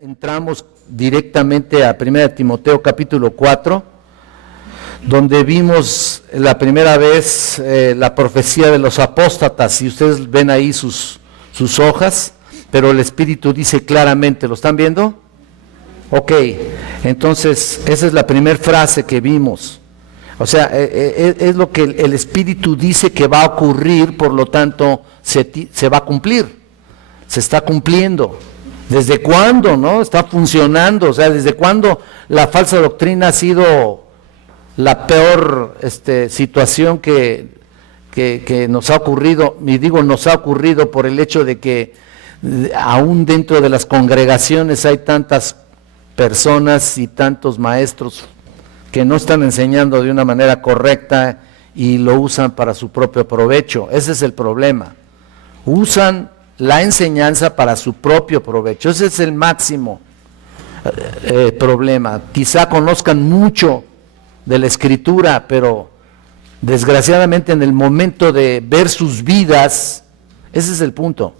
Entramos directamente a 1 Timoteo capítulo 4, donde vimos la primera vez la profecía de los apóstatas, y ustedes ven ahí sus hojas, pero el Espíritu dice claramente, ¿lo están viendo? Ok, entonces esa es la primera frase que vimos, o sea, es lo que el Espíritu dice que va a ocurrir, por lo tanto se va a cumplir, se está cumpliendo. ¿Desde cuándo, no? Está funcionando, o sea, ¿desde cuándo la falsa doctrina ha sido la peor situación que nos ha ocurrido? Y digo, nos ha ocurrido por el hecho de que aún dentro de las congregaciones hay tantas personas y tantos maestros que no están enseñando de una manera correcta y lo usan para su propio provecho. Ese es el problema. Usan la enseñanza para su propio provecho. Ese es el máximo problema. Quizá conozcan mucho de la Escritura, pero desgraciadamente en el momento de ver sus vidas, ese es el punto.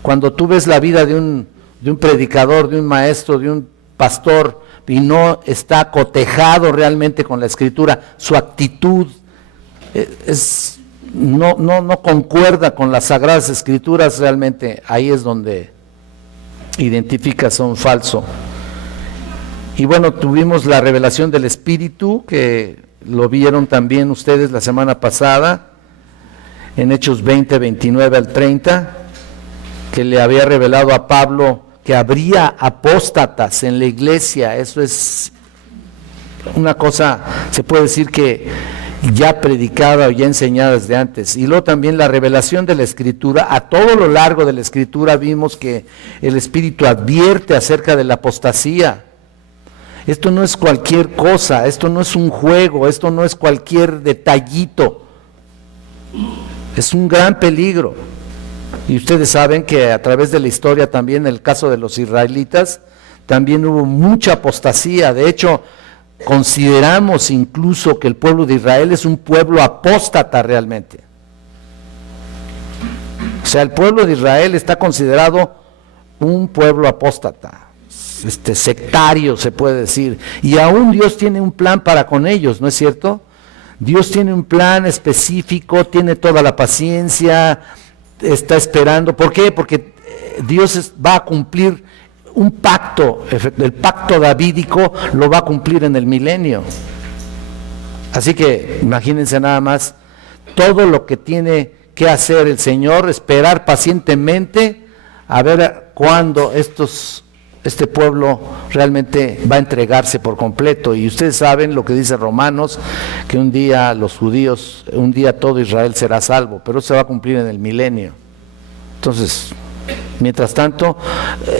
Cuando tú ves la vida de un predicador, de un maestro, de un pastor, y no está cotejado realmente con la Escritura, su actitud no concuerda con las Sagradas Escrituras, realmente ahí es donde identificas a un falso. Y bueno, tuvimos la revelación del Espíritu, que lo vieron también ustedes la semana pasada, en Hechos 20, 29 al 30, que le había revelado a Pablo que habría apóstatas en la iglesia. Eso es una cosa, se puede decir que ya predicada o ya enseñada desde antes. Y luego también la revelación de la Escritura. A todo lo largo de la Escritura vimos que el Espíritu advierte acerca de la apostasía. Esto no es cualquier cosa, esto no es un juego, esto no es cualquier detallito. Es un gran peligro. Y ustedes saben que a través de la historia también, en el caso de los israelitas, también hubo mucha apostasía. De hecho, consideramos incluso que el pueblo de Israel es un pueblo apóstata realmente. O sea, el pueblo de Israel está considerado un pueblo apóstata, sectario se puede decir, y aún Dios tiene un plan para con ellos, ¿no es cierto? Dios tiene un plan específico, tiene toda la paciencia, está esperando. ¿Por qué? Porque Dios va a cumplir un pacto, el pacto davídico lo va a cumplir en el milenio. Así que imagínense nada más todo lo que tiene que hacer el Señor, esperar pacientemente a ver cuándo este pueblo realmente va a entregarse por completo. Y ustedes saben lo que dice Romanos, que un día los judíos, un día todo Israel será salvo, pero eso se va a cumplir en el milenio. Entonces, mientras tanto,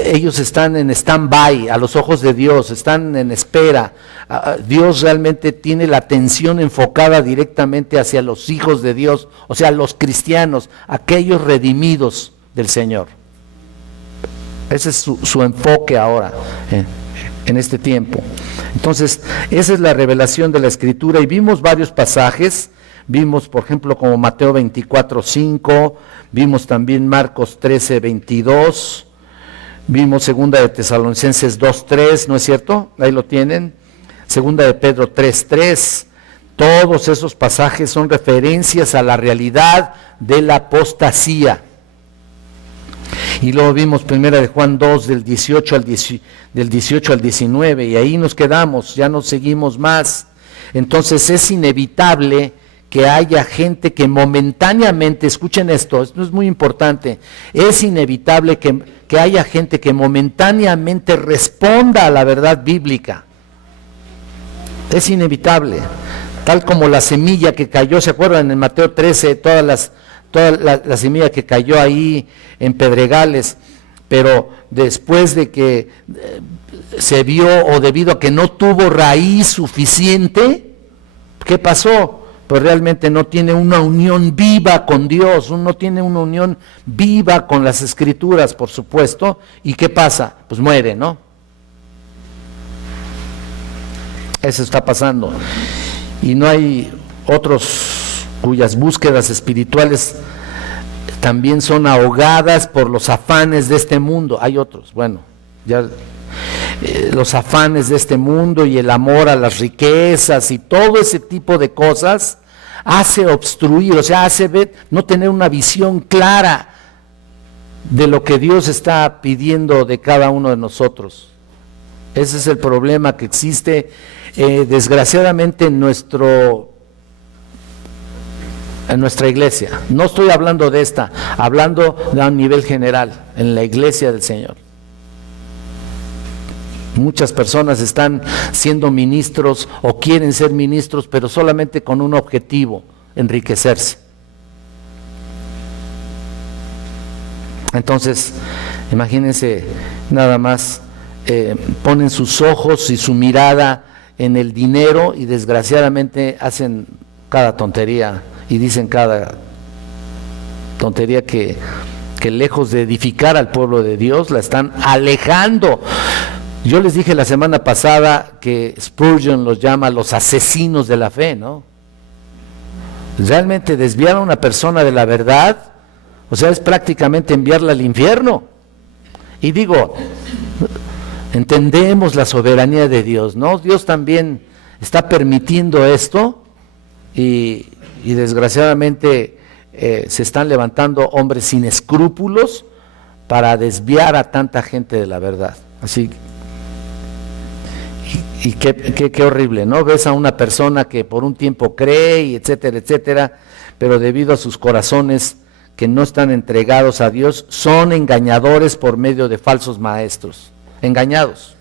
ellos están en stand-by a los ojos de Dios, están en espera. Dios realmente tiene la atención enfocada directamente hacia los hijos de Dios, o sea, los cristianos, aquellos redimidos del Señor. Ese es su enfoque ahora, en este tiempo. Entonces, esa es la revelación de la Escritura, y vimos varios pasajes. Vimos, por ejemplo, como Mateo 24:5, vimos también Marcos 13:22, vimos segunda de Tesalonicenses 2:3, ¿no es cierto? Ahí lo tienen. Segunda de Pedro 3:3. Todos esos pasajes son referencias a la realidad de la apostasía. Y luego vimos primera de Juan 2 del 18 al 19, y ahí nos quedamos, ya no seguimos más. Entonces es inevitable que haya gente que momentáneamente, escuchen esto es muy importante, es inevitable que haya gente que momentáneamente responda a la verdad bíblica. Es inevitable, tal como la semilla que cayó, ¿se acuerdan en Mateo 13? Toda la semilla que cayó ahí en pedregales, pero después de que se vio, o debido a que no tuvo raíz suficiente, ¿qué pasó? Pues realmente no tiene una unión viva con Dios, no tiene una unión viva con las Escrituras, por supuesto. ¿Y qué pasa? Pues muere, ¿no? Eso está pasando. Y no hay otros cuyas búsquedas espirituales también son ahogadas por los afanes de este mundo. Hay otros, bueno, Ya, los afanes de este mundo y el amor a las riquezas y todo ese tipo de cosas hace obstruir, o sea, hace ver, no tener una visión clara de lo que Dios está pidiendo de cada uno de nosotros. Ese es el problema que existe desgraciadamente en nuestra iglesia. No estoy hablando de esta, hablando de un nivel general, en la iglesia del Señor. Muchas personas están siendo ministros o quieren ser ministros, pero solamente con un objetivo: enriquecerse. Entonces, imagínense nada más, ponen sus ojos y su mirada en el dinero y desgraciadamente hacen cada tontería y dicen cada tontería que lejos de edificar al pueblo de Dios, la están alejando. Yo les dije la semana pasada que Spurgeon los llama los asesinos de la fe, ¿no? Realmente desviar a una persona de la verdad, o sea, es prácticamente enviarla al infierno. Y digo, entendemos la soberanía de Dios, ¿no? Dios también está permitiendo esto y desgraciadamente se están levantando hombres sin escrúpulos para desviar a tanta gente de la verdad. Así y qué horrible, ¿no? Ves a una persona que por un tiempo cree y etcétera, etcétera, pero debido a sus corazones que no están entregados a Dios, son engañadores por medio de falsos maestros, engañados.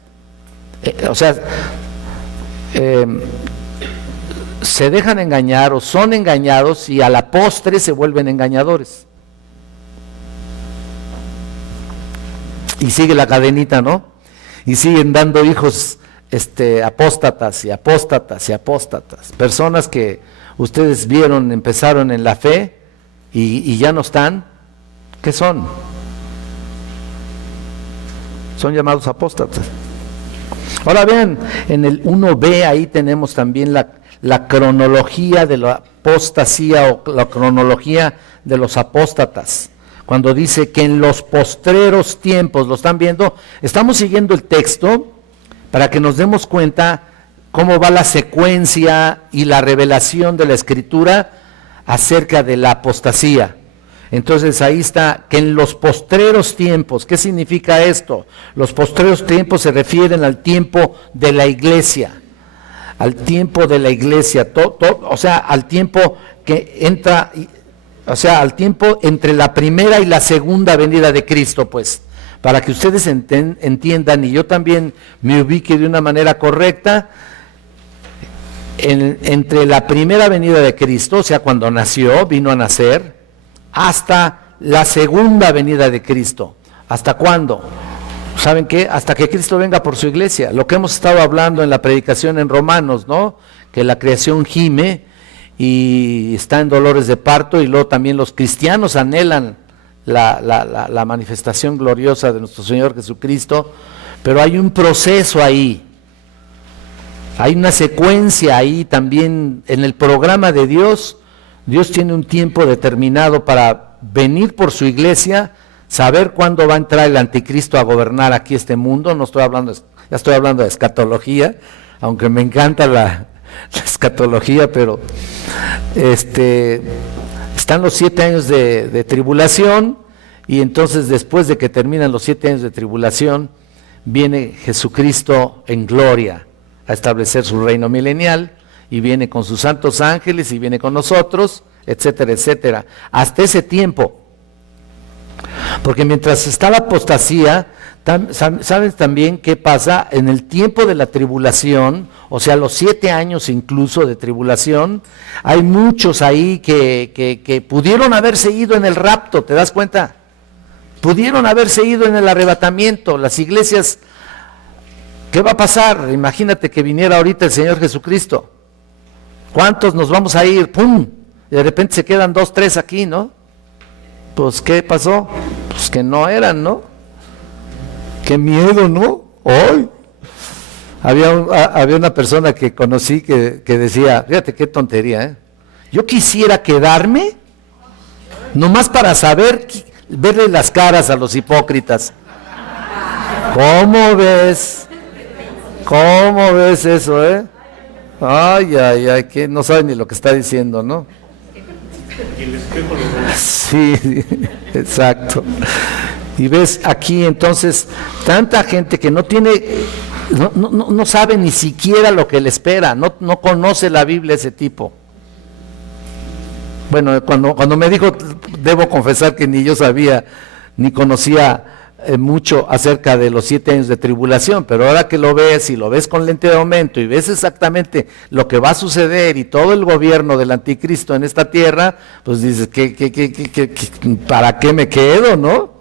Se dejan engañar o son engañados y a la postre se vuelven engañadores. Y sigue la cadenita, ¿no? Y siguen dando hijos apóstatas y apóstatas y apóstatas. Personas que ustedes vieron, empezaron en la fe y ya no están. ¿Qué son? Son llamados apóstatas. Ahora vean, en el 1b ahí tenemos también la cronología de la apostasía o la cronología de los apóstatas. Cuando dice que en los postreros tiempos, ¿lo están viendo? Estamos siguiendo el texto para que nos demos cuenta cómo va la secuencia y la revelación de la Escritura acerca de la apostasía. Entonces ahí está, que en los postreros tiempos, ¿qué significa esto? Los postreros tiempos se refieren al tiempo de la iglesia, al tiempo de la iglesia, o sea, al tiempo que entra, o sea, al tiempo entre la primera y la segunda venida de Cristo, pues, para que ustedes entiendan y yo también me ubique de una manera correcta, entre la primera venida de Cristo, o sea, cuando nació, vino a nacer, hasta la segunda venida de Cristo. ¿Hasta cuándo? ¿Saben qué? Hasta que Cristo venga por su iglesia. Lo que hemos estado hablando en la predicación en Romanos, ¿no? Que la creación gime y está en dolores de parto, y luego también los cristianos anhelan la manifestación gloriosa de nuestro Señor Jesucristo, pero hay un proceso ahí, hay una secuencia ahí también en el programa de Dios. Dios tiene un tiempo determinado para venir por su iglesia, saber cuándo va a entrar el anticristo a gobernar aquí este mundo. No estoy hablando, ya estoy hablando de escatología, aunque me encanta la escatología, pero están los 7 años de tribulación, y entonces después de que terminan los 7 años de tribulación, viene Jesucristo en gloria a establecer su reino milenial, y viene con sus santos ángeles y viene con nosotros, etcétera, etcétera, hasta ese tiempo. Porque mientras está la apostasía, ¿saben también qué pasa? En el tiempo de la tribulación, o sea, los 7 años incluso de tribulación, hay muchos ahí que pudieron haberse ido en el rapto, ¿te das cuenta? Pudieron haberse ido en el arrebatamiento. Las iglesias, ¿qué va a pasar? Imagínate que viniera ahorita el Señor Jesucristo. ¿Cuántos nos vamos a ir? ¡Pum! Y de repente se quedan 2, 3 aquí, ¿no? Pues, ¿qué pasó? Pues que no eran, ¿no? ¡Qué miedo!, ¿no? ¡Ay! Había una persona que conocí que decía, fíjate qué tontería, ¿eh? Yo quisiera quedarme nomás para saber, verle las caras a los hipócritas. ¿Cómo ves? ¿Cómo ves eso, eh? Ay, ay, ay, que no sabe ni lo que está diciendo, ¿no? Sí, exacto. Y ves aquí entonces tanta gente que no tiene, no sabe ni siquiera lo que le espera, no conoce la Biblia ese tipo. Bueno, cuando me dijo, debo confesar que ni yo sabía, ni conocía mucho acerca de los 7 años de tribulación, pero ahora que lo ves y lo ves con lente de aumento y ves exactamente lo que va a suceder y todo el gobierno del anticristo en esta tierra, pues dices, ¿para qué me quedo, no?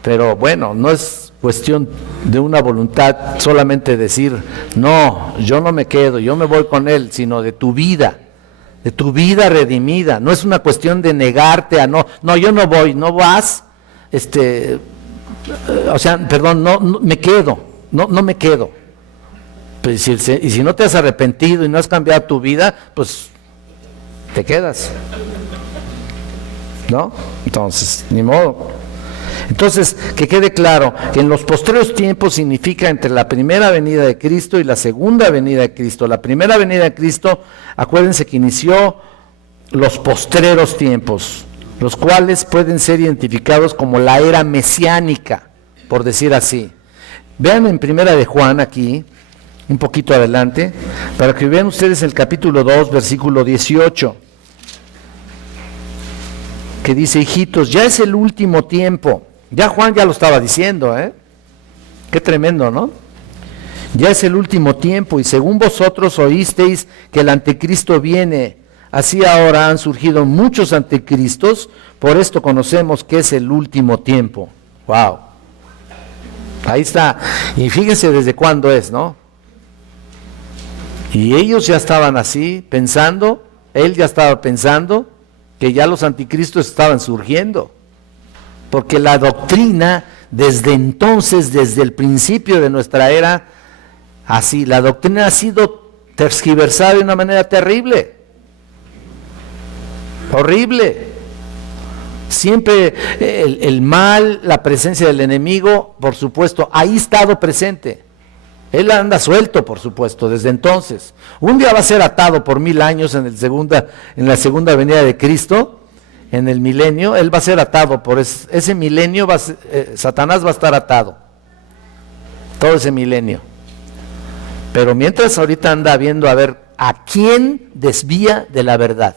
Pero bueno, no es cuestión de una voluntad solamente decir, no, yo no me quedo, yo me voy con él, sino de tu vida redimida. No es una cuestión de negarte a no, yo no voy, no vas, no me quedo, no me quedo. Pues y si no te has arrepentido y no has cambiado tu vida, pues te quedas, ¿no? Entonces, ni modo. Entonces, que quede claro que en los postreros tiempos significa entre la primera venida de Cristo y la segunda venida de Cristo. La primera venida de Cristo, acuérdense que inició los postreros tiempos, los cuales pueden ser identificados como la era mesiánica, por decir así. Vean en primera de Juan aquí, un poquito adelante, para que vean ustedes el capítulo 2, versículo 18, que dice, hijitos, ya es el último tiempo. Ya Juan ya lo estaba diciendo, qué tremendo, ¿no? Ya es el último tiempo y según vosotros oísteis que el anticristo viene, así ahora han surgido muchos anticristos, por esto conocemos que es el último tiempo. Wow. Ahí está. Y fíjense desde cuándo es, ¿no? Y ellos ya estaban así, pensando, él ya estaba pensando que ya los anticristos estaban surgiendo. Porque la doctrina, desde entonces, desde el principio de nuestra era, así, la doctrina ha sido tergiversada de una manera terrible, horrible. Siempre el mal, la presencia del enemigo, por supuesto, ahí ha estado presente. Él anda suelto, por supuesto, desde entonces. Un día va a ser atado por 1000 años en la segunda venida de Cristo. En el milenio, él va a ser atado por ese milenio, Satanás va a estar atado, todo ese milenio. Pero mientras ahorita anda viendo a ver a quién desvía de la verdad,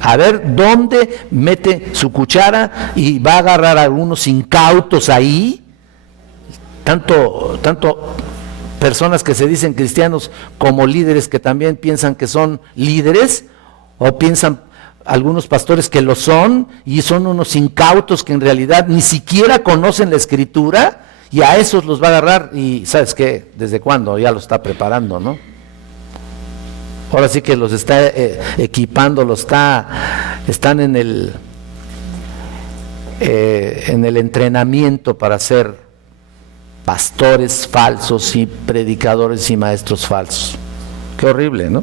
a ver dónde mete su cuchara y va a agarrar a algunos incautos ahí, tanto personas que se dicen cristianos como líderes que también piensan que son líderes, o piensan algunos pastores que lo son y son unos incautos que en realidad ni siquiera conocen la escritura, y a esos los va a agarrar y ¿sabes qué? ¿Desde cuándo? Ya lo está preparando, ¿no? Ahora sí que los está equipando, están en el entrenamiento para ser pastores falsos y predicadores y maestros falsos. Qué horrible, ¿no?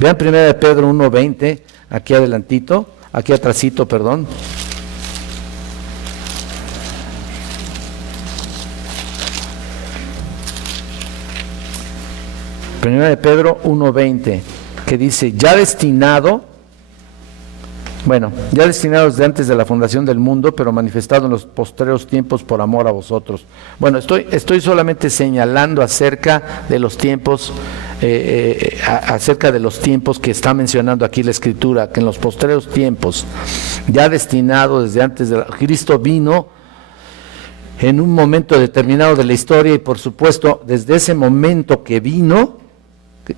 Vean 1 de Pedro 1:20, aquí adelantito, aquí atrasito, perdón. Primera de Pedro 1:20, que dice, ya destinado desde antes de la fundación del mundo, pero manifestado en los postreros tiempos por amor a vosotros. Bueno, estoy solamente señalando acerca de los tiempos, que está mencionando aquí la Escritura, que en los postreros tiempos, ya destinado desde antes de Cristo vino en un momento determinado de la historia, y por supuesto, desde ese momento que vino,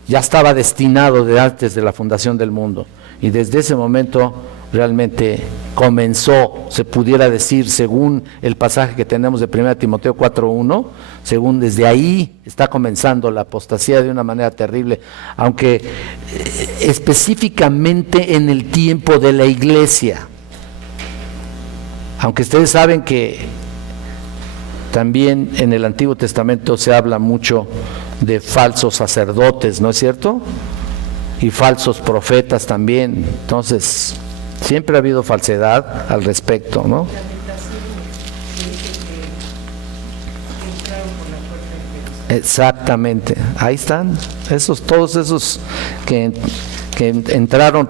ya estaba destinado de antes de la fundación del mundo, y desde ese momento realmente comenzó, se pudiera decir, según el pasaje que tenemos de 1 Timoteo 4:1, según desde ahí está comenzando la apostasía de una manera terrible, aunque específicamente en el tiempo de la iglesia, aunque ustedes saben que también en el Antiguo Testamento se habla mucho de falsos sacerdotes, ¿no es cierto? Y falsos profetas también. Entonces, siempre ha habido falsedad al respecto, ¿no? Exactamente, ahí están, todos esos que entraron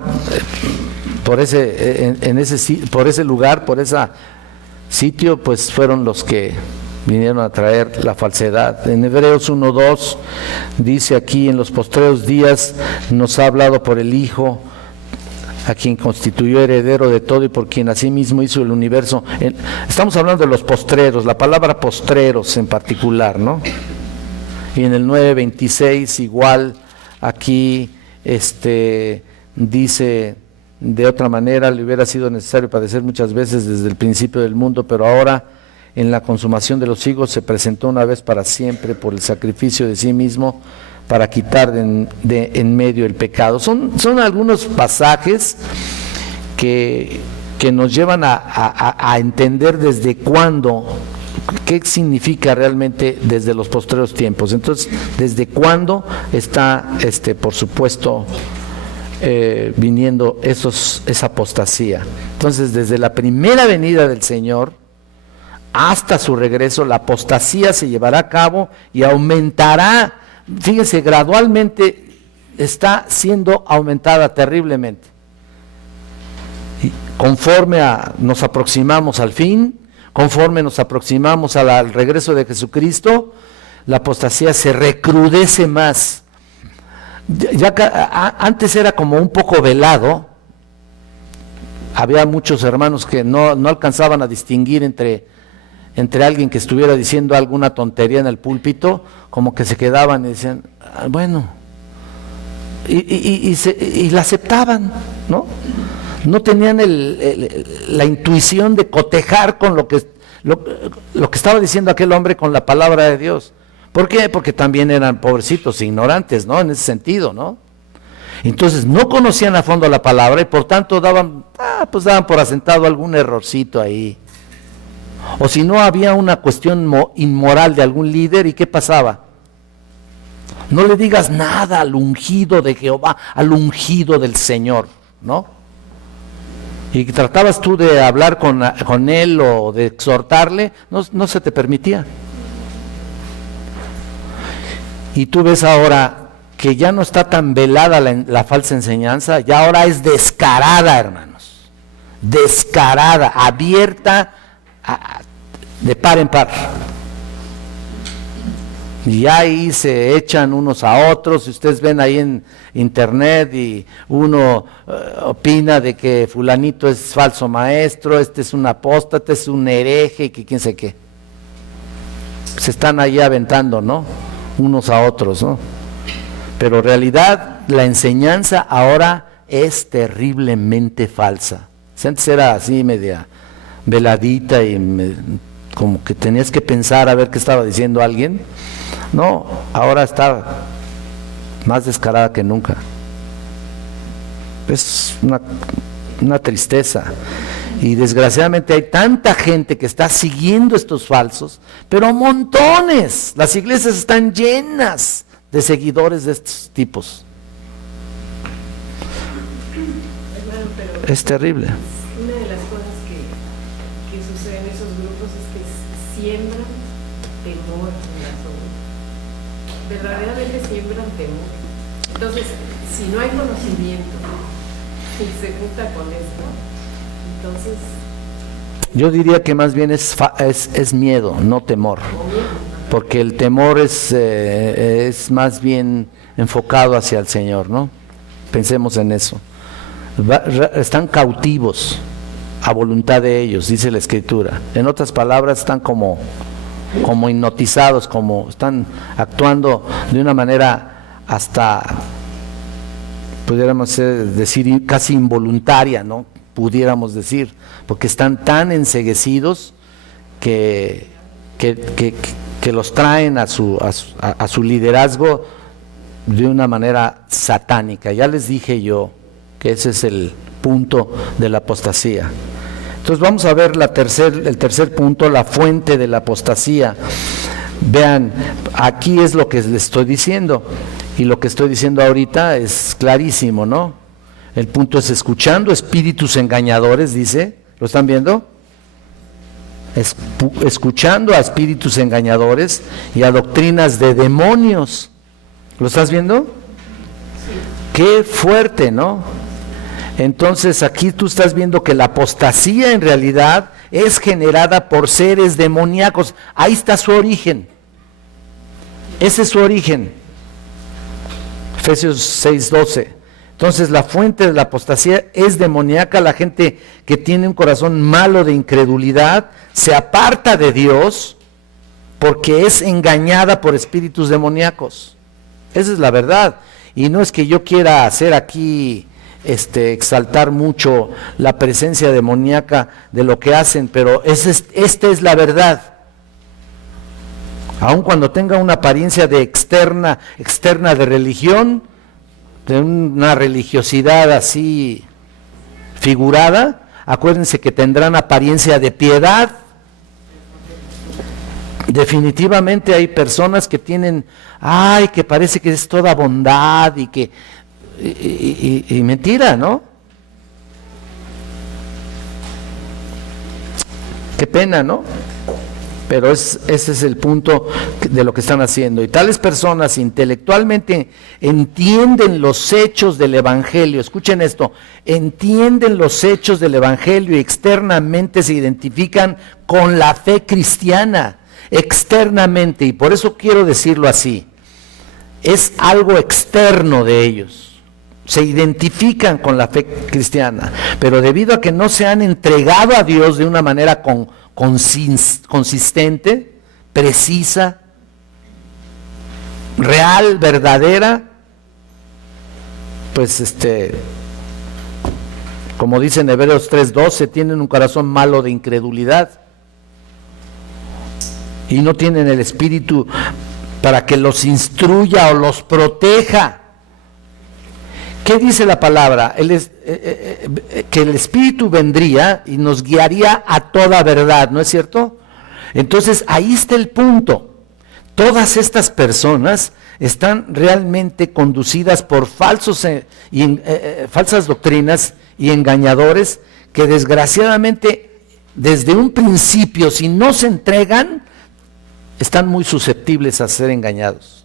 por ese lugar, por ese sitio, pues fueron los que vinieron a traer la falsedad. En Hebreos 1:2 dice aquí: en los postreros días nos ha hablado por el Hijo, a quien constituyó heredero de todo y por quien asimismo hizo el universo. Estamos hablando de los postreros, la palabra postreros en particular, ¿no? Y en el 9:26 igual, aquí dice de otra manera: le hubiera sido necesario padecer muchas veces desde el principio del mundo, pero ahora en la consumación de los siglos se presentó una vez para siempre por el sacrificio de sí mismo para quitar de en medio el pecado. Son algunos pasajes que nos llevan a entender desde cuándo, qué significa realmente desde los postreros tiempos. Entonces, desde cuándo está, por supuesto, viniendo esa apostasía. Entonces, desde la primera venida del Señor hasta su regreso, la apostasía se llevará a cabo y aumentará. Fíjense, gradualmente está siendo aumentada terriblemente. Y conforme nos aproximamos al fin, conforme nos aproximamos al regreso de Jesucristo, la apostasía se recrudece más. Antes era como un poco velado, había muchos hermanos que no alcanzaban a distinguir entre alguien que estuviera diciendo alguna tontería en el púlpito, como que se quedaban y decían, bueno, y la aceptaban, ¿no? No tenían la intuición de cotejar con lo que estaba diciendo aquel hombre con la palabra de Dios. ¿Por qué? Porque también eran pobrecitos, ignorantes, ¿no? En ese sentido, ¿no? Entonces no conocían a fondo la palabra y por tanto daban por asentado algún errorcito ahí. O si no, había una cuestión inmoral de algún líder, ¿y qué pasaba? No le digas nada al ungido de Jehová, al ungido del Señor, ¿no? Y tratabas tú de hablar con él o de exhortarle, no se te permitía. Y tú ves ahora que ya no está tan velada la falsa enseñanza, ya ahora es descarada, hermanos, descarada, abierta, de par en par, y ahí se echan unos a otros. Si ustedes ven ahí en internet y uno opina de que fulanito es falso maestro, este es un apóstata, es un hereje, que quién sé qué, se están ahí aventando, ¿no? Unos a otros, ¿no? Pero en realidad la enseñanza ahora es terriblemente falsa. Antes era así media veladita y como que tenías que pensar a ver qué estaba diciendo alguien. No, ahora está más descarada que nunca. Es una tristeza. Y desgraciadamente hay tanta gente que está siguiendo estos falsos, pero montones. Las iglesias están llenas de seguidores de estos tipos. Es terrible. Una de las cosas que sucede en esos grupos es que siembran temor en las obras. Verdaderamente siembran temor. Entonces, si no hay conocimiento y se junta con esto, entonces... Yo diría que más bien es miedo, no temor. Porque el temor es más bien enfocado hacia el Señor, ¿no? Pensemos en eso. Están cautivos a voluntad de ellos, dice la Escritura. En otras palabras, están como hipnotizados, como están actuando de una manera hasta, pudiéramos decir, casi involuntaria, ¿no? Pudiéramos decir, porque están tan enceguecidos que los traen a su liderazgo de una manera satánica. Ya les dije yo que ese es el punto de la apostasía. Entonces vamos a ver el tercer punto, la fuente de la apostasía. Vean, aquí es lo que les estoy diciendo, y lo que estoy diciendo ahorita es clarísimo, ¿no? El punto es escuchando espíritus engañadores, dice, ¿lo están viendo? escuchando a espíritus engañadores y a doctrinas de demonios. ¿Lo estás viendo? Qué fuerte, ¿no? Entonces aquí tú estás viendo que la apostasía en realidad es generada por seres demoníacos. Ahí está su origen. Ese es su origen. Efesios 6:12. Entonces la fuente de la apostasía es demoníaca. La gente que tiene un corazón malo de incredulidad se aparta de Dios porque es engañada por espíritus demoníacos. Esa es la verdad. Y no es que yo quiera hacer aquí exaltar mucho la presencia demoníaca de lo que hacen, pero esta es la verdad. Aun cuando tenga una apariencia de externa de religión, de una religiosidad así figurada, acuérdense que tendrán apariencia de piedad. Definitivamente hay personas que tienen, que parece que es toda bondad y que y mentira, ¿no? Qué pena, ¿no? Pero ese es el punto de lo que están haciendo. Y tales personas intelectualmente entienden los hechos del Evangelio. Escuchen esto, entienden los hechos del Evangelio y externamente se identifican con la fe cristiana. Externamente, y por eso quiero decirlo así, es algo externo de ellos. Se identifican con la fe cristiana, pero debido a que no se han entregado a Dios de una manera consistente, precisa, real, verdadera, pues como dice en Hebreos 3:12, tienen un corazón malo de incredulidad y no tienen el Espíritu para que los instruya o los proteja. ¿Qué dice la palabra? Que el Espíritu vendría y nos guiaría a toda verdad, ¿no es cierto? Entonces ahí está el punto. Todas estas personas están realmente conducidas por falsas doctrinas y engañadores que desgraciadamente desde un principio, si no se entregan, están muy susceptibles a ser engañados.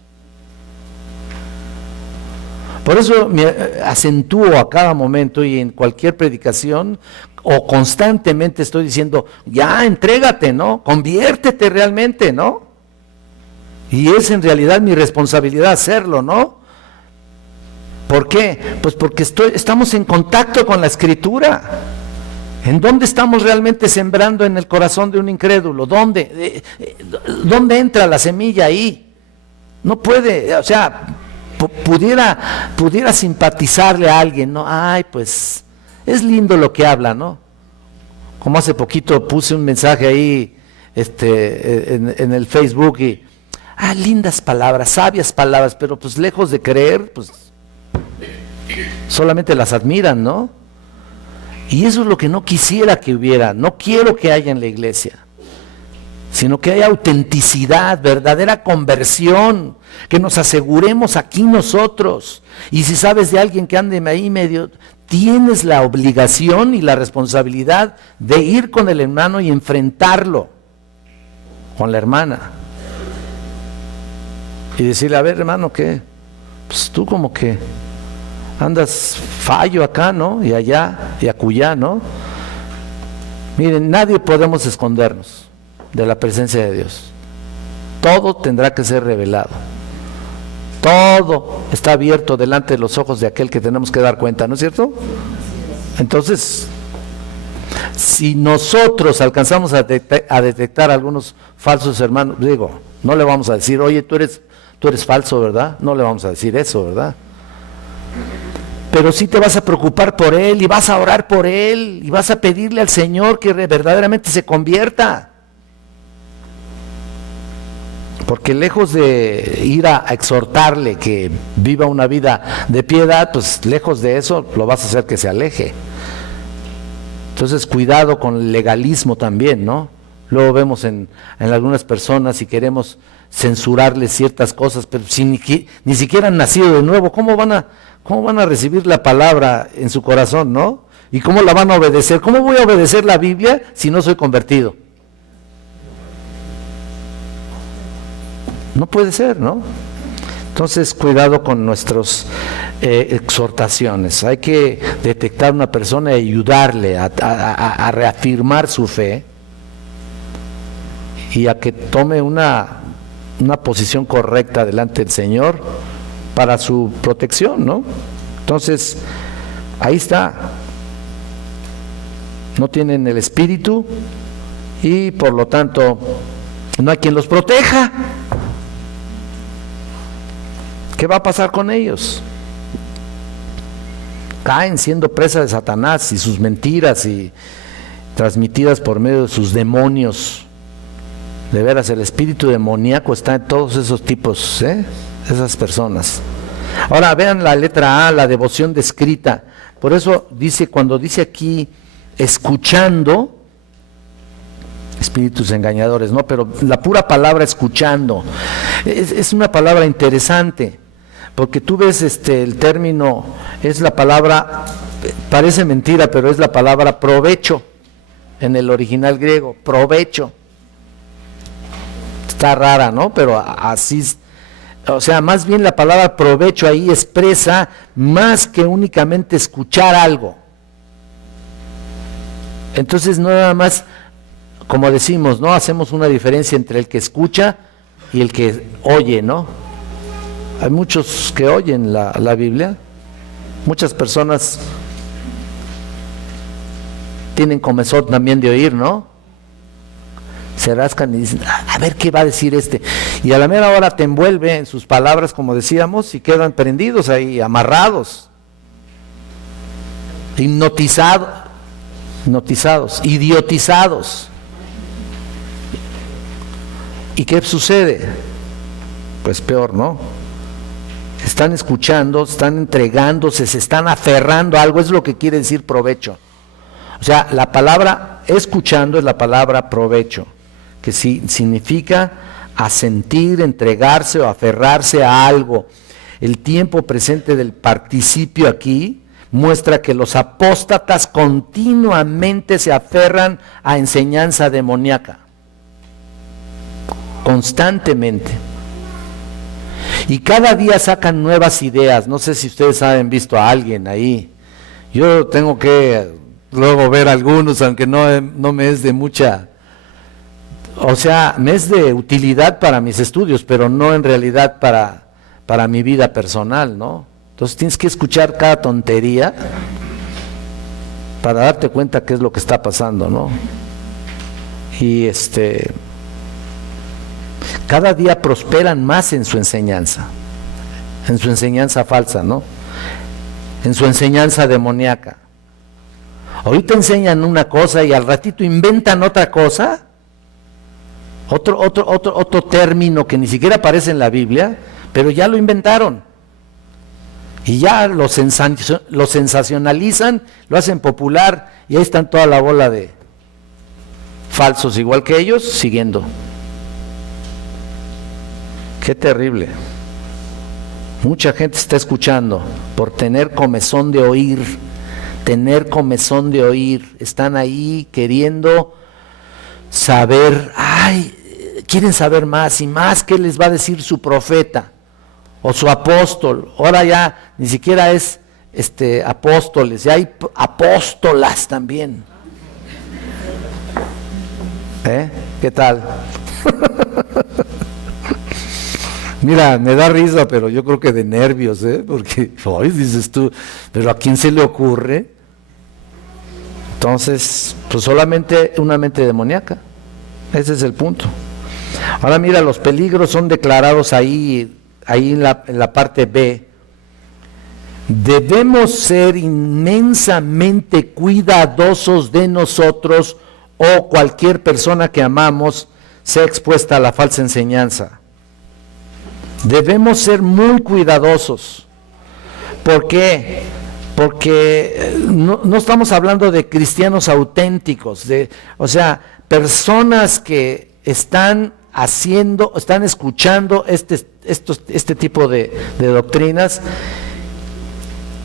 Por eso me acentúo a cada momento y en cualquier predicación o constantemente estoy diciendo, ya entrégate, ¿no? Conviértete realmente, ¿no? Y es en realidad mi responsabilidad hacerlo, ¿no? ¿Por qué? Pues porque estamos en contacto con la Escritura. ¿En dónde estamos realmente sembrando en el corazón de un incrédulo? ¿Dónde entra la semilla ahí? No puede, o sea, pudiera simpatizarle a alguien, ¿no? Pues es lindo lo que habla, ¿no? Como hace poquito puse un mensaje ahí en el Facebook y lindas palabras, sabias palabras, pero pues lejos de creer, pues solamente las admiran, ¿no? Y eso es lo que no quisiera que hubiera, no quiero que haya en la iglesia, sino que haya autenticidad, verdadera conversión, que nos aseguremos aquí nosotros. Y si sabes de alguien que ande ahí medio, tienes la obligación y la responsabilidad de ir con el hermano y enfrentarlo, con la hermana. Y decirle, a ver hermano, ¿qué? Pues tú como que andas fallo acá, ¿no? Y allá, y acullá, ¿no? Miren, nadie podemos escondernos de la presencia de Dios. Todo tendrá que ser revelado. Todo está abierto delante de los ojos de aquel que tenemos que dar cuenta, ¿no es cierto? Entonces, si nosotros alcanzamos a detectar algunos falsos hermanos, no le vamos a decir, oye, tú eres falso, ¿verdad? No le vamos a decir eso, ¿verdad? Pero sí te vas a preocupar por él y vas a orar por él y vas a pedirle al Señor que verdaderamente se convierta. Porque lejos de ir a exhortarle que viva una vida de piedad, pues lejos de eso lo vas a hacer que se aleje. Entonces cuidado con el legalismo también, ¿no? Luego vemos en algunas personas y queremos censurarles ciertas cosas, pero si ni siquiera han nacido de nuevo, ¿cómo van a recibir la palabra en su corazón, no? ¿Y cómo la van a obedecer? ¿Cómo voy a obedecer la Biblia si no soy convertido? No puede ser, ¿no? Entonces, cuidado con nuestras exhortaciones. Hay que detectar a una persona y ayudarle a reafirmar su fe y a que tome una posición correcta delante del Señor para su protección, ¿no? Entonces, ahí está. No tienen el Espíritu y por lo tanto no hay quien los proteja. ¿Qué va a pasar con ellos? Caen siendo presa de Satanás y sus mentiras y transmitidas por medio de sus demonios. De veras, el espíritu demoníaco está en todos esos tipos, esas personas. Ahora vean la letra A, la devoción descrita. Por eso dice, cuando dice aquí escuchando, espíritus engañadores, ¿no? Pero la pura palabra escuchando es una palabra interesante, porque tú ves el término, es la palabra, parece mentira, pero es la palabra provecho en el original griego, provecho. Está rara, ¿no? Pero así, o sea, más bien la palabra provecho ahí expresa más que únicamente escuchar algo. Entonces no nada más, como decimos, ¿no? Hacemos una diferencia entre el que escucha y el que oye, ¿no? Hay muchos que oyen la Biblia, muchas personas tienen comezón también de oír, ¿no? Se rascan y dicen, a ver qué va a decir este, y a la mera hora te envuelve en sus palabras, como decíamos, y quedan prendidos ahí, amarrados, hipnotizados, idiotizados. ¿Y qué sucede? Pues peor, ¿no? Están escuchando, están entregándose, se están aferrando a algo, es lo que quiere decir provecho. O sea, la palabra escuchando es la palabra provecho, que sí significa asentir, entregarse o aferrarse a algo. El tiempo presente del participio aquí muestra que los apóstatas continuamente se aferran a enseñanza demoníaca, constantemente, y cada día sacan nuevas ideas. No sé si ustedes han visto a alguien ahí, yo tengo que luego ver algunos, aunque no me es de mucha, o sea, me es de utilidad para mis estudios, pero no en realidad para mi vida personal, ¿no? Entonces tienes que escuchar cada tontería para darte cuenta qué es lo que está pasando, ¿no? Y cada día prosperan más en su enseñanza falsa, ¿no? En su enseñanza demoníaca. Ahorita enseñan una cosa y al ratito inventan otra cosa, otro término que ni siquiera aparece en la Biblia, pero ya lo inventaron. Y ya lo sensacionalizan, lo hacen popular, y ahí están toda la bola de falsos igual que ellos, siguiendo. Qué terrible. Mucha gente está escuchando por tener comezón de oír, están ahí queriendo saber, quieren saber más y más qué les va a decir su profeta o su apóstol. Ahora ya ni siquiera es apóstoles, ya hay apóstolas también. ¿Qué tal? Mira, me da risa, pero yo creo que de nervios, porque hoy dices tú, pero ¿a quién se le ocurre? Entonces, pues solamente una mente demoníaca, ese es el punto. Ahora mira, los peligros son declarados ahí en la parte B. Debemos ser inmensamente cuidadosos de nosotros o cualquier persona que amamos sea expuesta a la falsa enseñanza. Debemos ser muy cuidadosos. ¿Por qué? Porque no estamos hablando de cristianos auténticos, o sea, personas que están escuchando este tipo de doctrinas.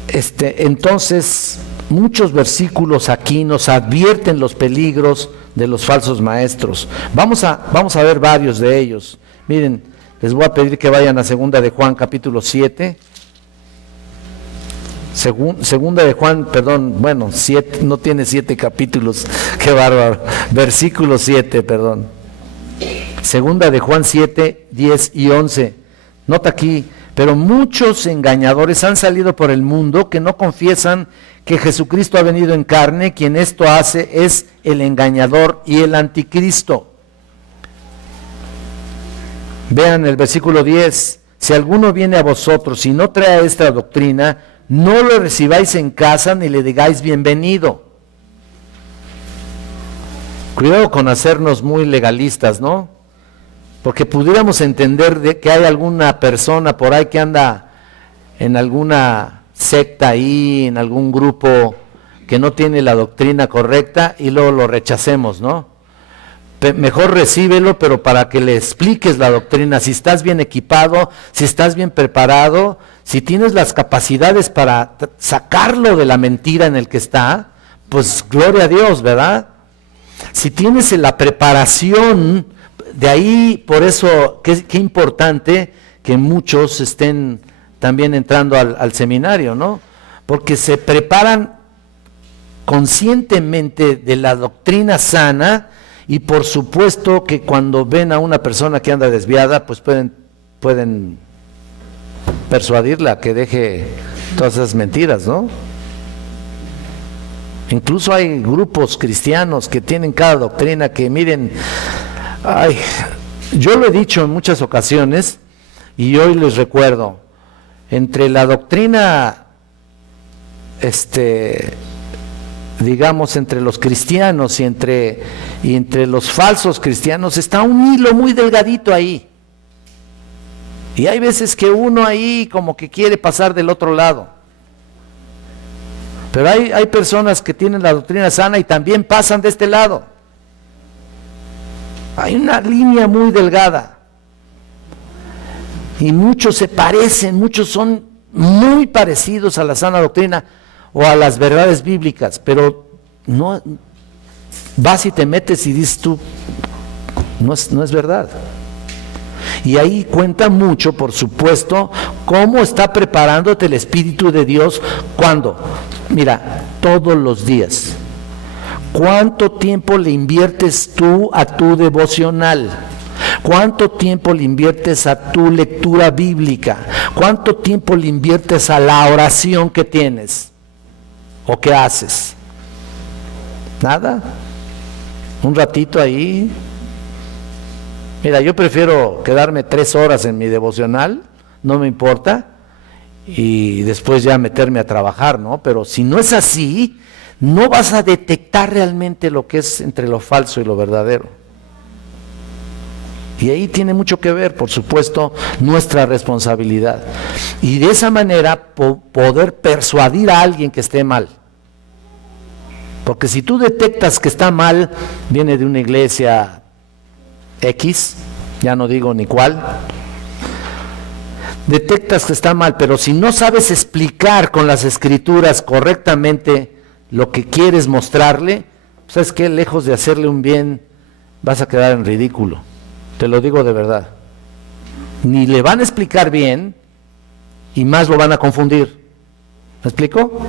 Entonces, muchos versículos aquí nos advierten los peligros de los falsos maestros. Vamos a ver varios de ellos. Miren, Les voy a pedir que vayan a Segunda de Juan, capítulo 7. Segunda de Juan, perdón, bueno, 7, no tiene 7 capítulos, qué bárbaro. Versículo 7, perdón. Segunda de Juan 7, 10 y 11. Nota aquí, pero muchos engañadores han salido por el mundo que no confiesan que Jesucristo ha venido en carne. Quien esto hace es el engañador y el anticristo. Vean el versículo 10. Si alguno viene a vosotros y no trae esta doctrina, no lo recibáis en casa ni le digáis bienvenido. Cuidado con hacernos muy legalistas, ¿no? Porque pudiéramos entender de que hay alguna persona por ahí que anda en alguna secta ahí, en algún grupo que no tiene la doctrina correcta y luego lo rechacemos, ¿no? Mejor recíbelo, pero para que le expliques la doctrina, si estás bien equipado, si estás bien preparado, si tienes las capacidades para sacarlo de la mentira en el que está, pues gloria a Dios, ¿verdad? Si tienes la preparación, de ahí, por eso, qué importante que muchos estén también entrando al seminario, ¿no? Porque se preparan conscientemente de la doctrina sana y por supuesto que cuando ven a una persona que anda desviada, pues pueden persuadirla que deje todas esas mentiras, ¿no? Incluso hay grupos cristianos que tienen cada doctrina que miren, ay, yo lo he dicho en muchas ocasiones y hoy les recuerdo, entre la doctrina, digamos, entre los cristianos y entre los falsos cristianos está un hilo muy delgadito ahí. Y hay veces que uno ahí como que quiere pasar del otro lado. Pero hay personas que tienen la doctrina sana y también pasan de este lado. Hay una línea muy delgada. Y muchos se parecen, muchos son muy parecidos a la sana doctrina o a las verdades bíblicas, pero no vas y te metes y dices tú, no es verdad. Y ahí cuenta mucho, por supuesto, cómo está preparándote el Espíritu de Dios. ¿Cuándo? Mira, todos los días. ¿Cuánto tiempo le inviertes tú a tu devocional? ¿Cuánto tiempo le inviertes a tu lectura bíblica? ¿Cuánto tiempo le inviertes a la oración que tienes? ¿O qué haces? ¿Nada? ¿Un ratito ahí? Mira, yo prefiero quedarme 3 horas en mi devocional, no me importa, y después ya meterme a trabajar, ¿no? Pero si no es así, no vas a detectar realmente lo que es entre lo falso y lo verdadero. Y ahí tiene mucho que ver, por supuesto, nuestra responsabilidad. Y de esa manera poder persuadir a alguien que esté mal. Porque si tú detectas que está mal, viene de una iglesia X, ya no digo ni cuál, detectas que está mal, pero si no sabes explicar con las escrituras correctamente lo que quieres mostrarle, ¿sabes qué? Lejos de hacerle un bien, vas a quedar en ridículo. Te lo digo de verdad. Ni le van a explicar bien y más lo van a confundir. ¿Me explico?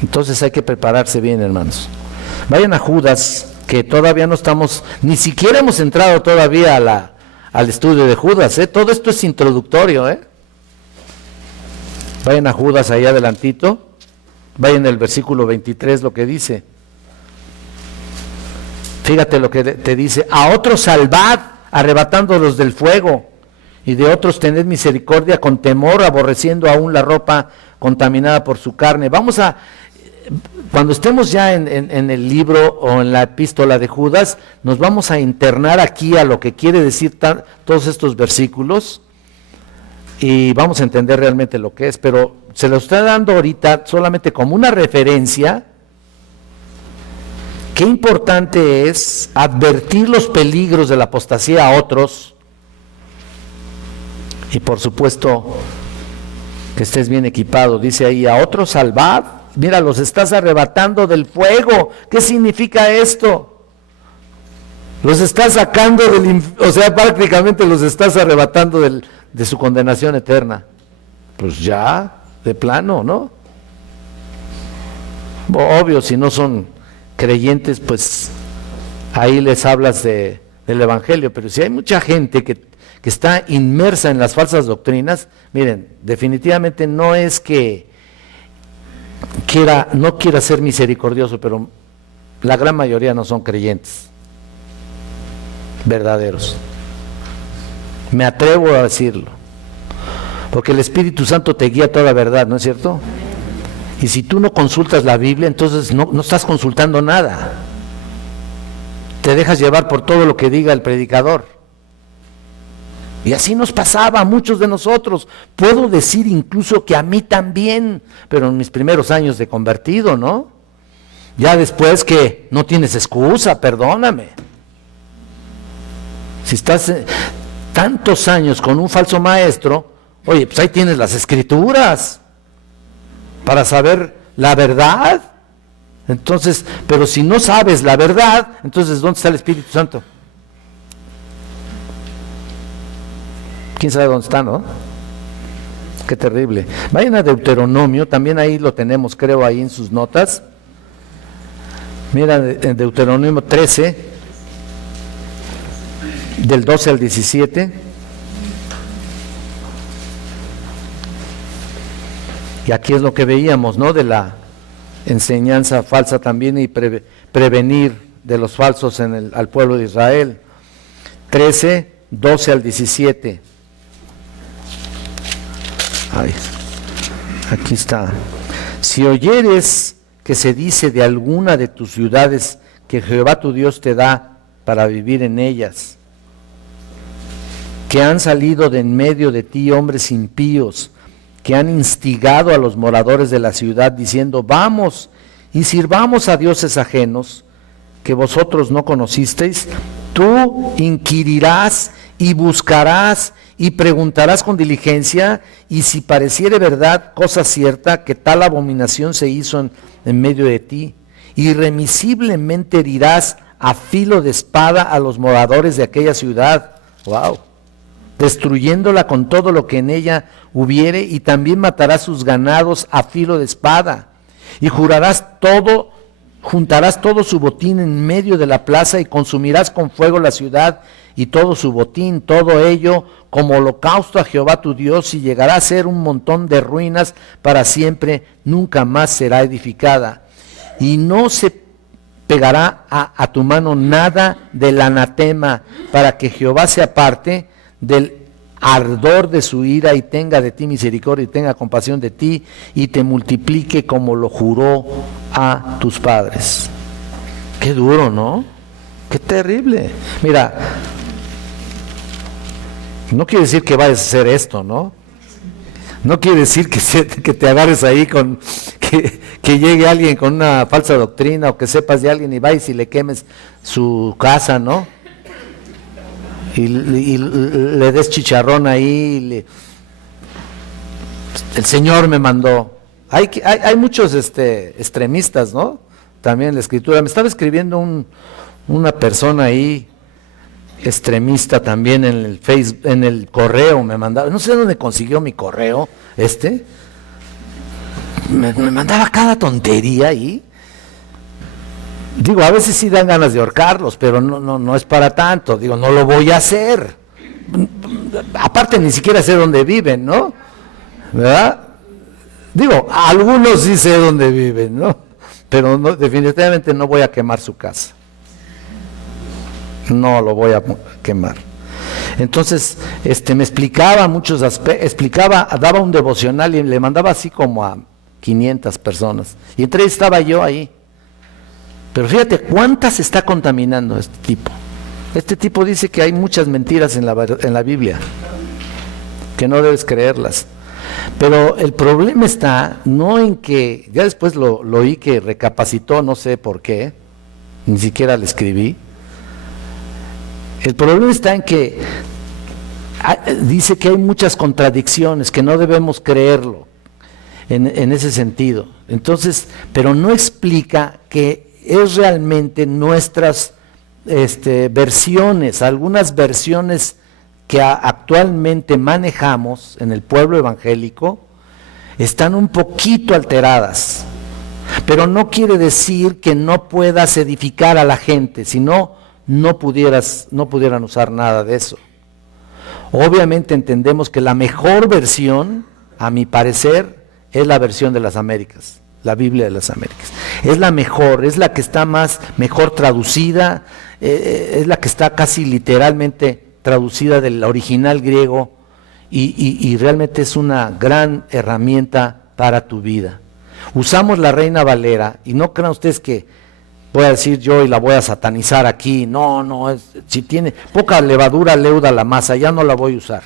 Entonces hay que prepararse bien, hermanos. Vayan a Judas, que todavía no estamos, ni siquiera hemos entrado todavía al estudio de Judas, ¿eh? Todo esto es introductorio, ¿eh? Vayan a Judas allá adelantito, vayan al versículo 23 lo que dice. Fíjate lo que te dice: a otros salvad, arrebatándolos del fuego, y de otros tened misericordia con temor, aborreciendo aún la ropa contaminada por su carne. Cuando estemos ya en el libro o en la epístola de Judas, nos vamos a internar aquí a lo que quiere decir todos estos versículos y vamos a entender realmente lo que es, pero se lo está dando ahorita solamente como una referencia. Qué importante es advertir los peligros de la apostasía a otros y por supuesto que estés bien equipado. Dice ahí: a otros salvad. Mira, los estás arrebatando del fuego. ¿Qué significa esto? Los estás sacando o sea, prácticamente los estás arrebatando de su condenación eterna. Pues ya, de plano, ¿no? Obvio, si no son creyentes, pues ahí les hablas del Evangelio, pero si hay mucha gente que está inmersa en las falsas doctrinas, miren, definitivamente no es que no quiera ser misericordioso, pero la gran mayoría no son creyentes verdaderos. Me atrevo a decirlo, porque el Espíritu Santo te guía a toda verdad, ¿no es cierto? Y si tú no consultas la Biblia, entonces no estás consultando nada. Te dejas llevar por todo lo que diga el predicador. Y así nos pasaba a muchos de nosotros. Puedo decir incluso que a mí también, pero en mis primeros años de convertido, ¿no? Ya después que no tienes excusa, perdóname. Si estás tantos años con un falso maestro, oye, pues ahí tienes las escrituras para saber la verdad. Entonces, pero si no sabes la verdad, entonces ¿dónde está el Espíritu Santo? ¿Quién sabe dónde está, no? Qué terrible. Vayan a Deuteronomio, también ahí lo tenemos, creo, ahí en sus notas. Mira, en Deuteronomio 13, del 12 al 17. Y aquí es lo que veíamos, ¿no? De la enseñanza falsa también y prevenir de los falsos al pueblo de Israel. 13, 12 al 17. Ay, aquí está. Si oyeres que se dice de alguna de tus ciudades que Jehová tu Dios te da para vivir en ellas, que han salido de en medio de ti hombres impíos, que han instigado a los moradores de la ciudad diciendo, vamos y sirvamos a dioses ajenos que vosotros no conocisteis, tú inquirirás y buscarás y preguntarás con diligencia, y si pareciere verdad, cosa cierta, que tal abominación se hizo en medio de ti, irremisiblemente herirás a filo de espada a los moradores de aquella ciudad. ¡Wow! Destruyéndola con todo lo que en ella hubiere, y también matarás sus ganados a filo de espada, y juntarás todo su botín en medio de la plaza, y consumirás con fuego la ciudad y todo su botín, todo ello como holocausto a Jehová tu Dios, y llegará a ser un montón de ruinas para siempre, nunca más será edificada. Y no se pegará a tu mano nada del anatema, para que Jehová se aparte del ardor de su ira y tenga de ti misericordia y tenga compasión de ti y te multiplique como lo juró a tus padres. Qué duro, ¿no? Qué terrible. Mira, no quiere decir que vayas a hacer esto, ¿no? No quiere decir que te agarres ahí con que llegue alguien con una falsa doctrina, o que sepas de alguien y vayas y le quemes su casa, ¿no? Y le des chicharrón ahí. El Señor me mandó. Hay muchos extremistas, ¿no? También en la Escritura. Me estaba escribiendo una persona ahí, extremista también en el Facebook, en el correo me mandaba, no sé dónde consiguió mi correo, me mandaba cada tontería ahí. Digo, a veces sí dan ganas de ahorcarlos, pero no es para tanto. Digo, no lo voy a hacer. Aparte ni siquiera sé dónde viven, ¿no? ¿Verdad? Digo, algunos sí sé dónde viven, ¿no? Pero definitivamente no voy a quemar su casa. No lo voy a quemar. Entonces, me explicaba muchos aspectos, daba un devocional y le mandaba así como a 500 personas. Y entre ellos estaba yo ahí. Pero fíjate cuántas está contaminando este tipo. Este tipo dice que hay muchas mentiras en la Biblia, que no debes creerlas. Pero el problema está no en que, ya después lo oí que recapacitó, no sé por qué, ni siquiera le escribí. El problema está en que dice que hay muchas contradicciones, que no debemos creerlo en ese sentido. Entonces, pero no explica que es realmente nuestras versiones, algunas versiones que actualmente manejamos en el pueblo evangélico están un poquito alteradas, pero no quiere decir que no puedas edificar a la gente, si no, no pudieran usar nada de eso. Obviamente entendemos que la mejor versión, a mi parecer, es la versión de las Américas, la Biblia de las Américas. Es la mejor, es la que está mejor traducida, es la que está casi literalmente traducida del original griego y realmente es una gran herramienta para tu vida. Usamos la Reina Valera y no crean ustedes que voy a decir yo y la voy a satanizar aquí. No, si tiene poca levadura leuda la masa, ya no la voy a usar.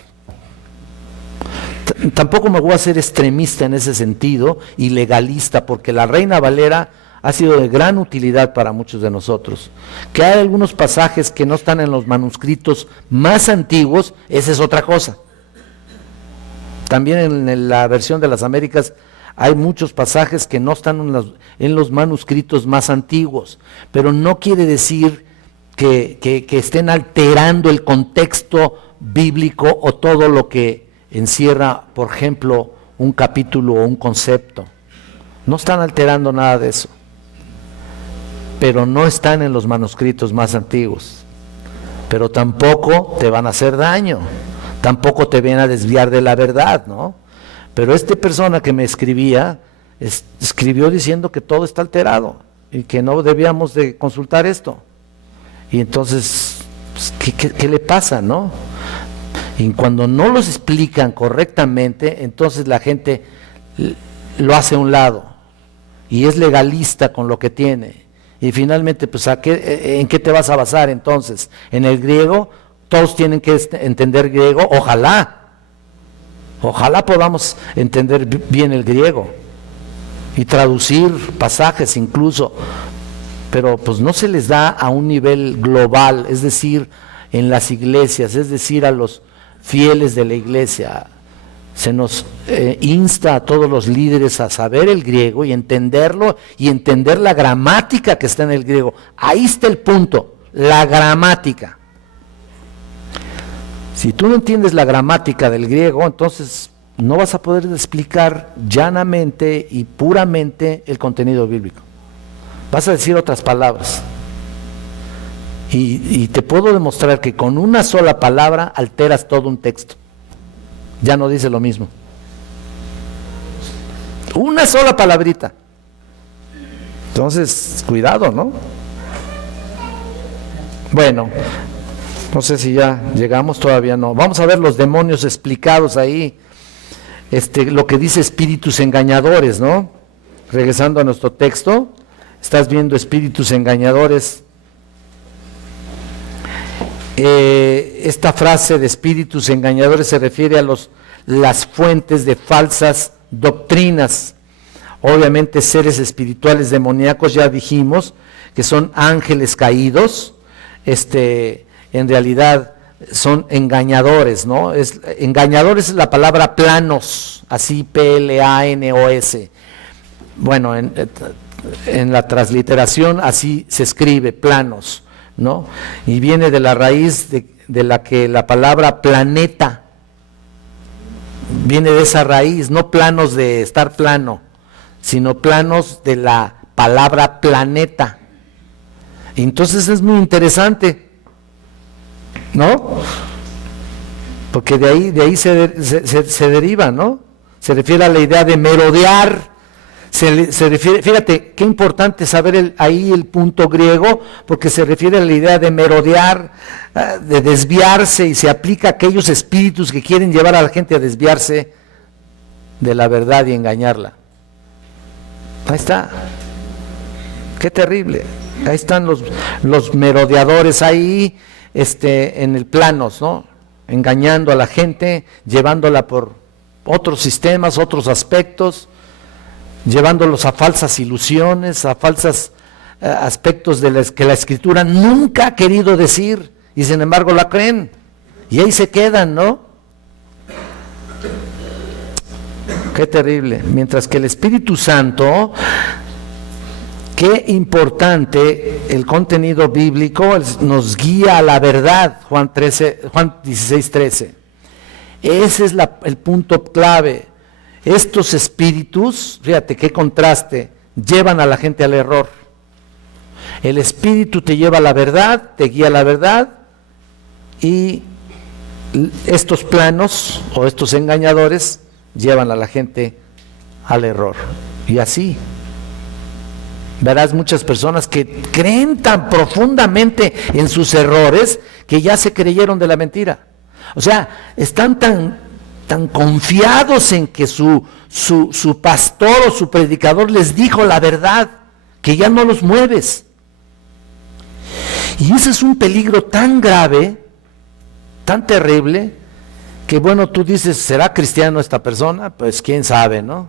Tampoco me voy a ser extremista en ese sentido y legalista, porque la Reina Valera ha sido de gran utilidad para muchos de nosotros. Que hay algunos pasajes que no están en los manuscritos más antiguos, esa es otra cosa. También en la versión de las Américas hay muchos pasajes que no están en los manuscritos más antiguos, pero no quiere decir que estén alterando el contexto bíblico o todo lo que encierra, por ejemplo, un capítulo o un concepto. No están alterando nada de eso, pero no están en los manuscritos más antiguos. Pero tampoco te van a hacer daño, tampoco te van a desviar de la verdad, ¿no? Pero esta persona que me escribía, escribió diciendo que todo está alterado y que no debíamos de consultar esto. Y entonces, pues, ¿qué le pasa, no? Y cuando no los explican correctamente, entonces la gente lo hace a un lado y es legalista con lo que tiene. Y finalmente, pues, ¿en qué te vas a basar entonces? ¿En el griego? Todos tienen que entender griego. Ojalá podamos entender bien el griego y traducir pasajes incluso, pero pues no se les da a un nivel global, es decir, en las iglesias, es decir, a los fieles de la iglesia. Se nos insta a todos los líderes a saber el griego y entenderlo y entender la gramática que está en el griego. Ahí está el punto, la gramática. Si tú no entiendes la gramática del griego, entonces no vas a poder explicar llanamente y puramente el contenido bíblico. Vas a decir otras palabras. Y te puedo demostrar que con una sola palabra alteras todo un texto. Ya no dice lo mismo. Una sola palabrita. Entonces, cuidado, ¿no? Bueno, no sé si ya llegamos, todavía no. Vamos a ver los demonios explicados ahí. Lo que dice espíritus engañadores, ¿no? Regresando a nuestro texto, estás viendo espíritus engañadores. Esta frase de espíritus engañadores se refiere a las fuentes de falsas doctrinas. Obviamente seres espirituales demoníacos, ya dijimos que son ángeles caídos, en realidad son engañadores, ¿no? Engañadores es la palabra planos, así P-L-A-N-O-S. Bueno, en la transliteración así se escribe, planos, ¿no? Y viene de la raíz de la que la palabra planeta, viene de esa raíz, no planos de estar plano, sino planos de la palabra planeta. Entonces es muy interesante, ¿no? Porque de ahí se deriva, ¿no? Se refiere a la idea de merodear. Se refiere, fíjate, qué importante saber ahí el punto griego, porque se refiere a la idea de merodear, de desviarse, y se aplica a aquellos espíritus que quieren llevar a la gente a desviarse de la verdad y engañarla. Ahí está. Qué terrible. Ahí están los merodeadores ahí, en el planos, ¿no? Engañando a la gente, llevándola por otros sistemas, otros aspectos, llevándolos a falsas ilusiones, a falsos aspectos de las que la Escritura nunca ha querido decir, y sin embargo la creen, y ahí se quedan, ¿no? Qué terrible. Mientras que el Espíritu Santo qué importante el contenido bíblico nos guía a la verdad, Juan 16:13. Ese es el punto clave. Estos espíritus, fíjate qué contraste, llevan a la gente al error. El espíritu te lleva a la verdad, te guía a la verdad, y estos planos o estos engañadores llevan a la gente al error. Y así verás muchas personas que creen tan profundamente en sus errores que ya se creyeron de la mentira. O sea, están tan confiados en que su pastor o su predicador les dijo la verdad, que ya no los mueves. Y ese es un peligro tan grave, tan terrible, que bueno, tú dices, ¿será cristiano esta persona? Pues quién sabe, ¿no?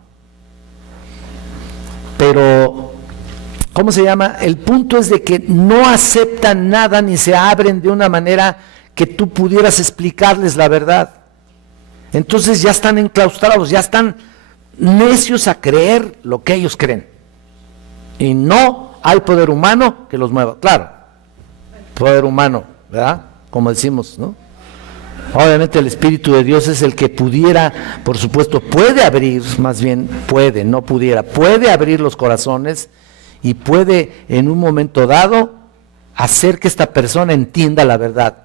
Pero, ¿cómo se llama? El punto es de que no aceptan nada ni se abren de una manera que tú pudieras explicarles la verdad. Entonces ya están enclaustrados, ya están necios a creer lo que ellos creen. Y no hay poder humano que los mueva. Claro, poder humano, ¿verdad? Como decimos, ¿no? Obviamente el Espíritu de Dios es el que pudiera, por supuesto, puede abrir, más bien puede, no pudiera, puede abrir los corazones y puede en un momento dado hacer que esta persona entienda la verdad.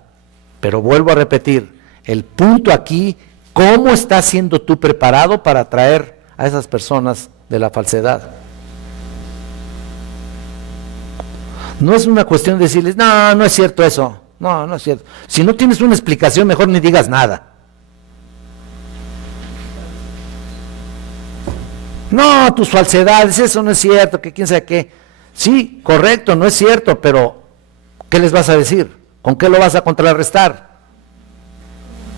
Pero vuelvo a repetir, el punto aquí, ¿cómo estás siendo tú preparado para atraer a esas personas de la falsedad? No es una cuestión de decirles, no, no es cierto eso. No, no es cierto. Si no tienes una explicación, mejor ni digas nada. No, tus falsedades, eso no es cierto, que quién sabe qué. Sí, correcto, no es cierto, pero ¿qué les vas a decir? ¿Con qué lo vas a contrarrestar?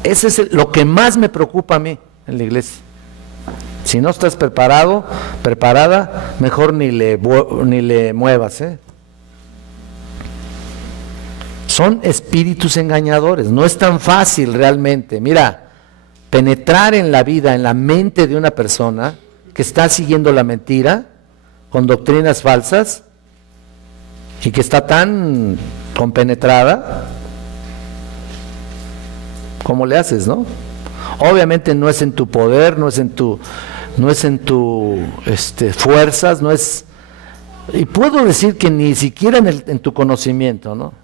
Ese es lo que más me preocupa a mí en la iglesia. Si no estás preparado, preparada, mejor ni le muevas, ¿eh? Son espíritus engañadores, no es tan fácil realmente. Mira, penetrar en la vida, en la mente de una persona que está siguiendo la mentira, con doctrinas falsas, y que está tan compenetrada, ¿cómo le haces, no? Obviamente no es en tu poder, no es en tu fuerzas, no es, y puedo decir que ni siquiera en tu conocimiento, ¿no?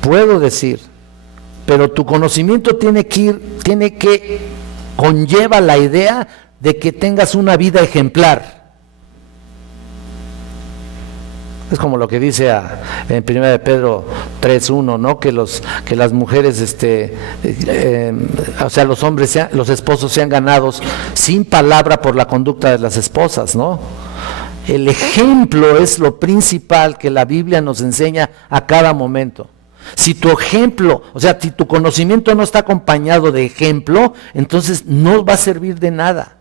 Puedo decir, pero tu conocimiento tiene que conlleva la idea de que tengas una vida ejemplar. Es como lo que dice en 1 de Pedro 3:1, ¿no? Que las mujeres, o sea, los hombres, los esposos sean ganados sin palabra por la conducta de las esposas, ¿no? El ejemplo es lo principal que la Biblia nos enseña a cada momento. Si tu ejemplo, o sea, si tu conocimiento no está acompañado de ejemplo, entonces no va a servir de nada.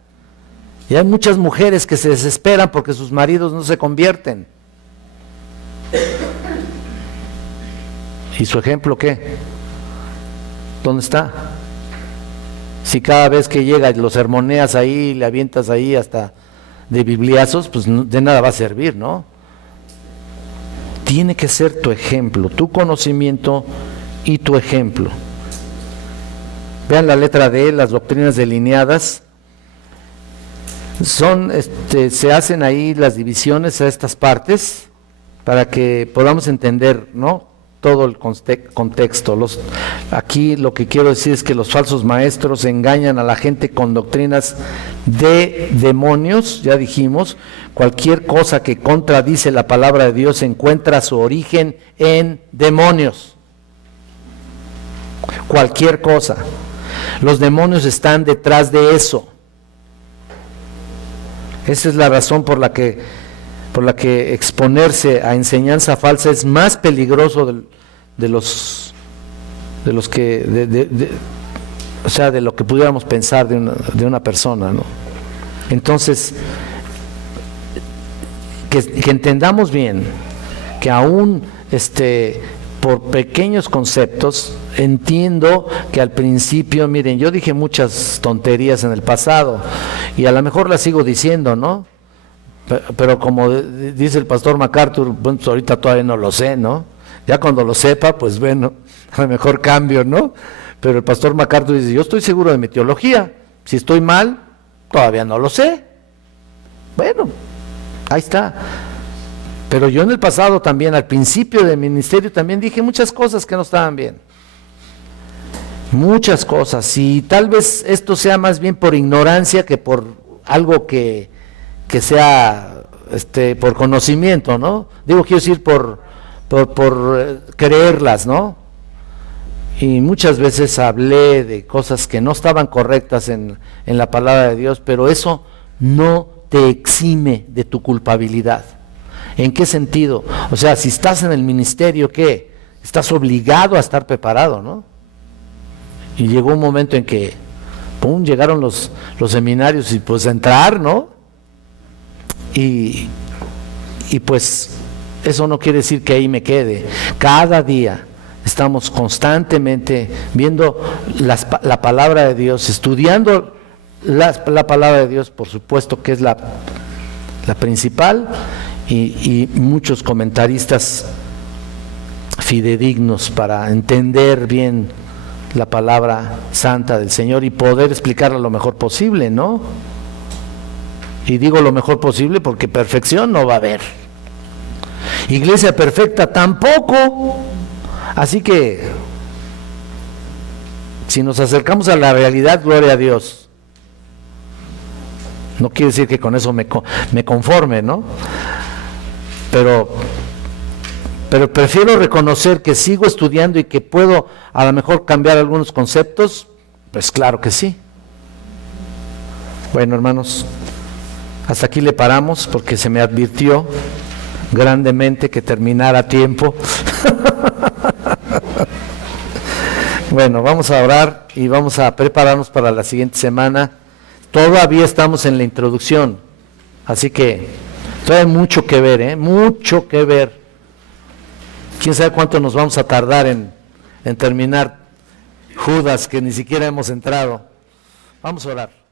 Y hay muchas mujeres que se desesperan porque sus maridos no se convierten. ¿Y su ejemplo qué? ¿Dónde está? Si cada vez que llega los sermoneas ahí, le avientas ahí hasta de bibliazos, pues de nada va a servir, ¿no? Tiene que ser tu ejemplo, tu conocimiento y tu ejemplo. Vean la letra D, las doctrinas delineadas. Se hacen ahí las divisiones a estas partes para que podamos entender, ¿no?, todo el contexto. Aquí lo que quiero decir es que los falsos maestros engañan a la gente con doctrinas de demonios, ya dijimos. Cualquier cosa que contradice la palabra de Dios encuentra su origen en demonios. Cualquier cosa. Los demonios están detrás de eso. Esa es la razón por la que exponerse a enseñanza falsa es más peligroso de lo que pudiéramos pensar de una persona, ¿no? Entonces, que entendamos bien que aún por pequeños conceptos, entiendo que al principio, miren, yo dije muchas tonterías en el pasado y a lo mejor las sigo diciendo, ¿no? Pero como dice el pastor MacArthur, bueno, pues ahorita todavía no lo sé, ¿no? Ya cuando lo sepa, pues bueno, a lo mejor cambio, ¿no? Pero el pastor MacArthur dice, yo estoy seguro de mi teología, si estoy mal, todavía no lo sé. Bueno, ahí está. Pero yo en el pasado también, al principio del ministerio, también dije muchas cosas que no estaban bien. Muchas cosas, y tal vez esto sea más bien por ignorancia que por algo que sea por conocimiento, ¿no? Digo, quiero decir por creerlas, ¿no? Y muchas veces hablé de cosas que no estaban correctas en la palabra de Dios, pero eso no te exime de tu culpabilidad. ¿En qué sentido? O sea, si estás en el ministerio, ¿qué? Estás obligado a estar preparado, ¿no? Y llegó un momento en que, ¡pum!, llegaron los seminarios y pues entrar, ¿no? Y pues eso no quiere decir que ahí me quede. Cada día estamos constantemente viendo la palabra de Dios, estudiando la palabra de Dios, por supuesto que es la principal, y muchos comentaristas fidedignos para entender bien la palabra santa del Señor y poder explicarla lo mejor posible, ¿no? Y digo lo mejor posible porque perfección no va a haber. Iglesia perfecta tampoco. Así que, si nos acercamos a la realidad, gloria a Dios. No quiere decir que con eso me conforme, ¿no? Pero prefiero reconocer que sigo estudiando y que puedo a lo mejor cambiar algunos conceptos, pues claro que sí. Bueno, hermanos, hasta aquí le paramos porque se me advirtió grandemente que terminara a tiempo. Bueno, vamos a orar y vamos a prepararnos para la siguiente semana. Todavía estamos en la introducción, así que todavía hay mucho que ver, mucho que ver. Quién sabe cuánto nos vamos a tardar en terminar Judas, que ni siquiera hemos entrado. Vamos a orar.